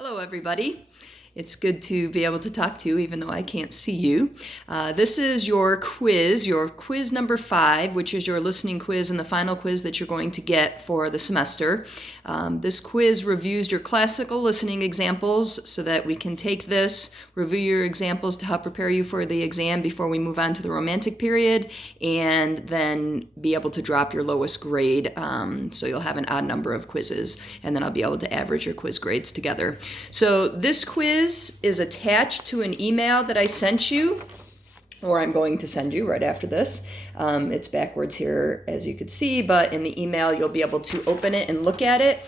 Hello, everybody. It's good to be able to talk to you, even though I can't see you. This is your quiz number 5, which is your listening quiz and the final quiz that you're going to get for the semester. This quiz reviews your classical listening examples so that we can take this, review your examples to help prepare you for the exam before we move on to the romantic period, and then be able to drop your lowest grade. So you'll have an odd number of quizzes, and then I'll be able to average your quiz grades together. So this quiz is attached to an email that I sent you, or I'm going to send you right after this. It's backwards here, as you can see, but in the email you'll be able to open it and look at it.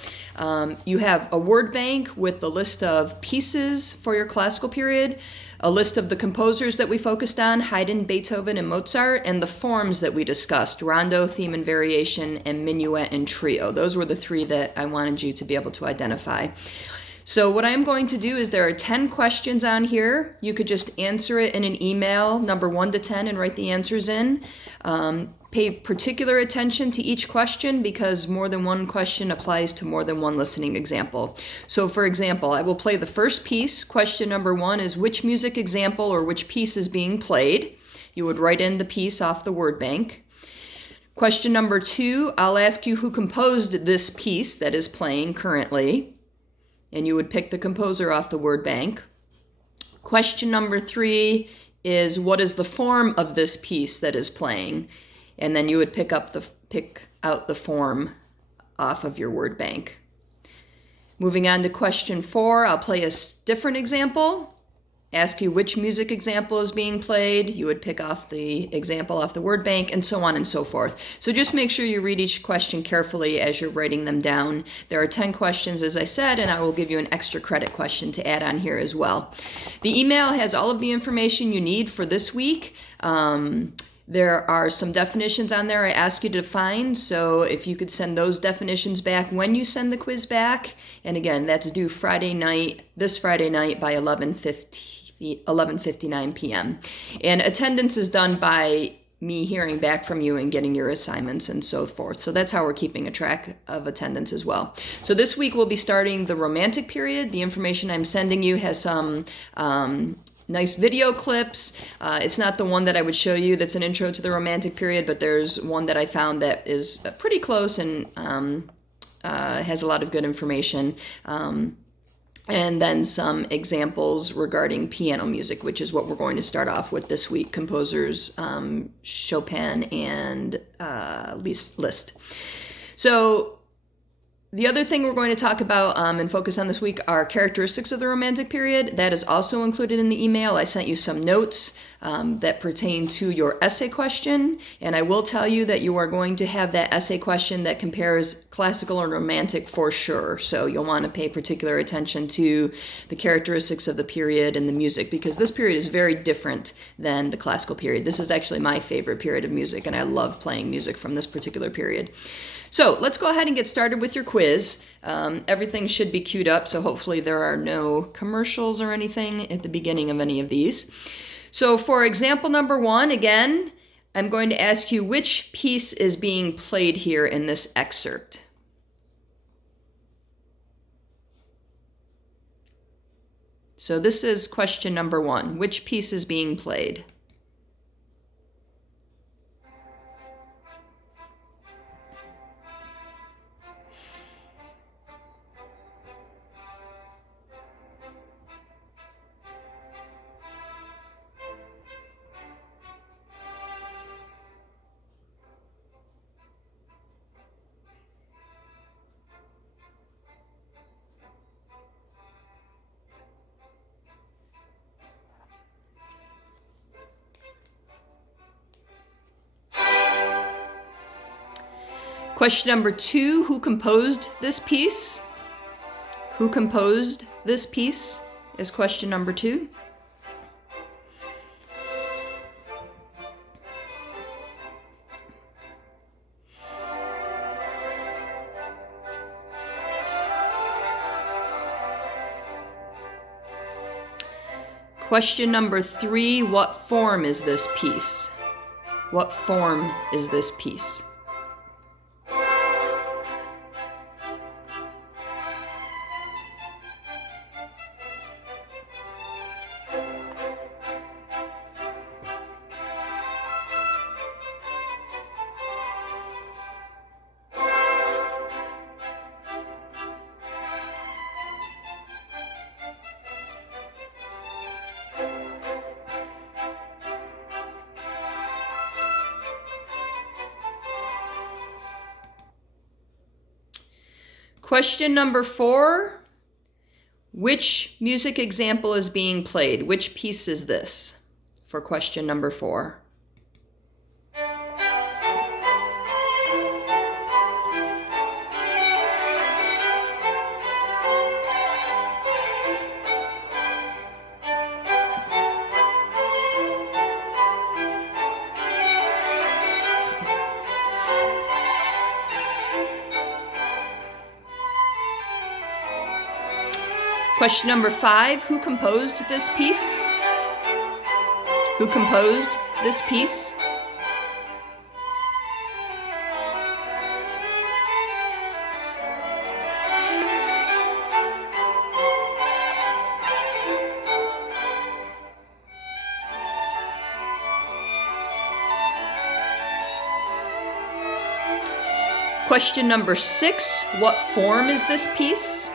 You have a word bank with the list of pieces for your classical period, a list of the composers that we focused on, Haydn, Beethoven, and Mozart, and the forms that we discussed, rondo, theme and variation, and minuet and trio. Those were the 3 that I wanted you to be able to identify. So what I'm going to do is there are 10 questions on here. You could just answer it in an email, number 1 to 10, and write the answers in. Pay particular attention to each question because more than one question applies to more than one listening example. So for example, I will play the first piece. Question number 1 is which music example or which piece is being played? You would write in the piece off the word bank. Question number 2, I'll ask you who composed this piece that is playing currently. And you would pick the composer off the word bank. Question number 3 is what is the form of this piece that is playing? And then you would pick out the form off of your word bank. Moving on to question 4, I'll play a different example. Ask you which music example is being played. You would pick off the example off the word bank, and so on and so forth. So just make sure you read each question carefully as you're writing them down. There are 10 questions, as I said, and I will give you an extra credit question to add on here as well. The email has all of the information you need for this week. There are some definitions on there I ask you to define, so if you could send those definitions back when you send the quiz back, and again, that's due this Friday night by 11:59 p.m. And attendance is done by me hearing back from you and getting your assignments and so forth. So that's how we're keeping a track of attendance as well. So this week we'll be starting the romantic period. The information I'm sending you has some nice video clips. It's not the one that I would show you that's an intro to the romantic period, but there's one that I found that is pretty close and has a lot of good information. And then some examples regarding piano music, which is what we're going to start off with this week. Composers, Chopin and Liszt. So the other thing we're going to talk about and focus on this week are characteristics of the romantic period. That is also included in the email. I sent you some notes that pertain to your essay question, and I will tell you that you are going to have that essay question that compares classical and romantic for sure. So you'll want to pay particular attention to the characteristics of the period and the music, because this period is very different than the classical period. This is actually my favorite period of music, and I love playing music from this particular period. So let's go ahead and get started with your quiz. Everything should be queued up, so hopefully there are no commercials or anything at the beginning of any of these. So for example number 1, again, I'm going to ask you which piece is being played here in this excerpt. So this is question number 1. Which piece is being played? Question number 2, who composed this piece? Who composed this piece is question number 2. Question number 3, what form is this piece? What form is this piece? Question number 4. Which music example is being played? Which piece is this for question number 4? Question number 5, who composed this piece? Who composed this piece? Question number 6, what form is this piece?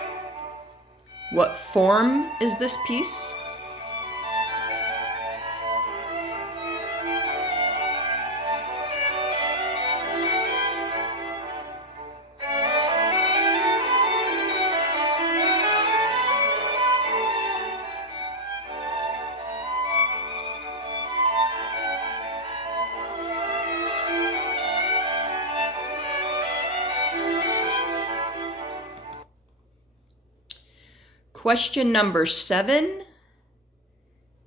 What form is this piece? Question number 7,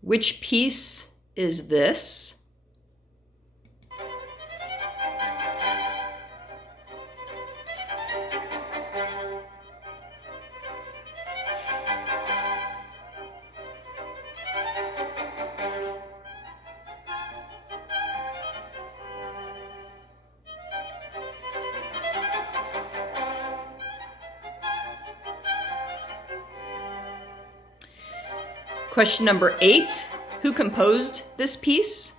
which piece is this? Question number 8, who composed this piece?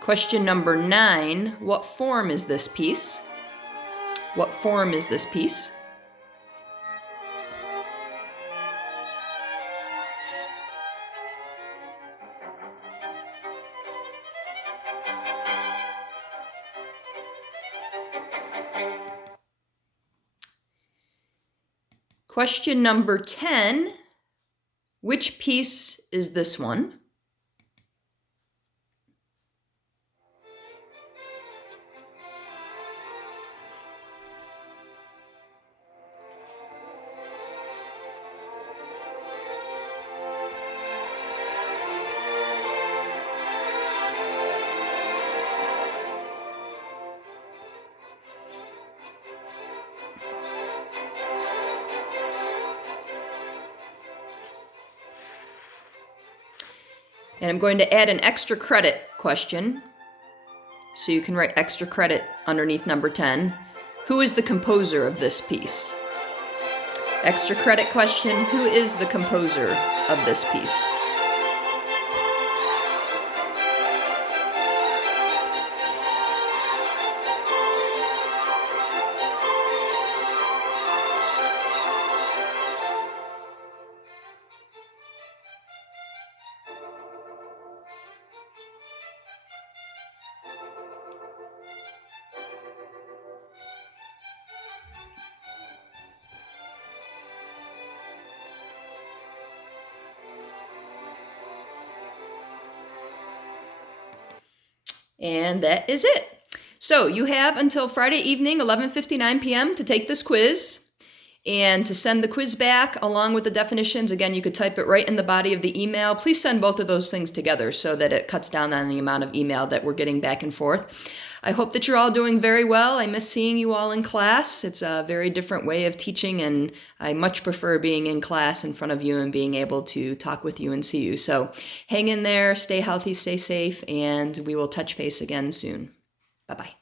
Question number 9, what form is this piece? What form is this piece? Question number 10, which piece is this one? And I'm going to add an extra credit question, so you can write extra credit underneath number 10. Who is the composer of this piece? Extra credit question, who is the composer of this piece? And that is it. So you have until Friday evening, 11:59 p.m. to take this quiz and to send the quiz back along with the definitions. Again, you could type it right in the body of the email. Please send both of those things together so that it cuts down on the amount of email that we're getting back and forth. I hope that you're all doing very well. I miss seeing you all in class. It's a very different way of teaching, and I much prefer being in class in front of you and being able to talk with you and see you. So hang in there, stay healthy, stay safe, and we will touch base again soon. Bye-bye.